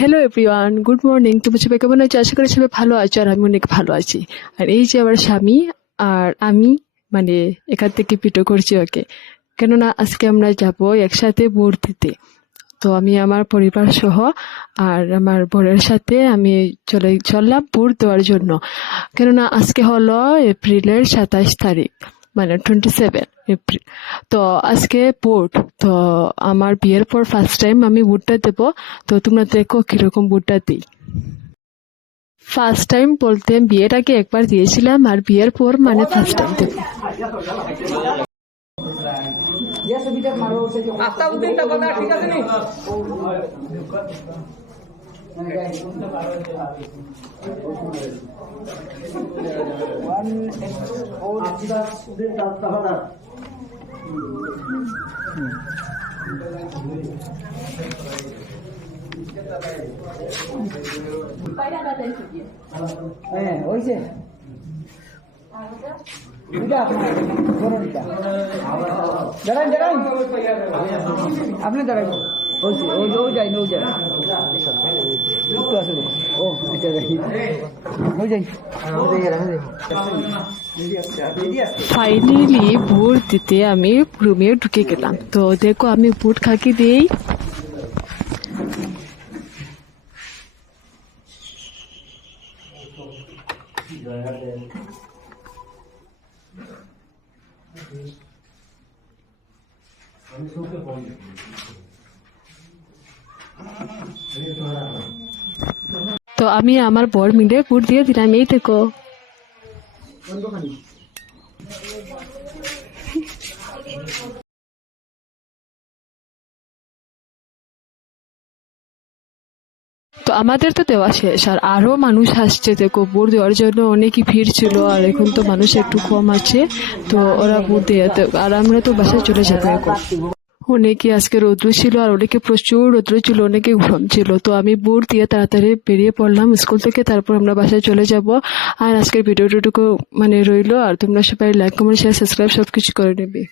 Hello everyone, good morning. তুমি সবাই কেমন আছো? আশা করি সবাই ভালো আছো, আর আমি অনেক ভালো আছি। আর এই যে আমার স্বামী আর আমি মানে এখান থেকে পিটো করছি ওকে, কেননা আজকে আমরা যাব একসাথে ভোট দিতে। তো আমি আমার পরিবার সহ আর আমার বরের সাথে আমি চললাম ভোট দেওয়ার জন্য। কেননা আজকে হলো এপ্রিলের 27 তারিখ, মানে 27 এপ্রিল। তো আজকে ভোট। তো আমার বিয়ের পর ফার্স্ট টাইম আমি ভোটটা দেবো। তো তোমরা দেখো কিরকম ভোটটা দিই। ফার্স্ট টাইম বলতে বিয়ের আগে একবার দিয়েছিলাম, আর বিয়ের পর মানে ফার্স্ট টাইম দেবো। আপনি দাঁড়ান বলছি ও যাই ও যাই একটু আসলে ও এটা যাই ও যাই ফাইনালি ভোট দিতে আমি রুমে ঢুকে গেলাম। তো দেখো আমি ভোট খাকি দিই। তো আমি আমার বর মিলে ভোট দিয়ে দিলাম। এই দেখো তো আমাদের তো দেওয়া শেষ, আর আরো মানুষ আসছে। দেখো ভোট দেওয়ার জন্য অনেকই ভিড় ছিল, আর এখন তো মানুষ একটু কম আছে। তো ওরা ভোট দিয়ে, আর আমরা তো বাসায় চলে যাবো এখন। অনেকে আজকে রৌদ্র ছিল, আর অনেকে প্রচুর রৌদ্র ছিল, অনেকে গরম ছিল। তো আমি ভোট দিয়ে তাড়াতাড়ি বেরিয়ে পড়লাম স্কুল থেকে। তারপর আমরা বাসায় চলে যাব। আর আজকের ভিডিওটুকু মানে রইলো। আর তোমরা সবাই লাইক, কমেন্ট, শেয়ার, সাবস্ক্রাইব সবকিছু করে নেবে।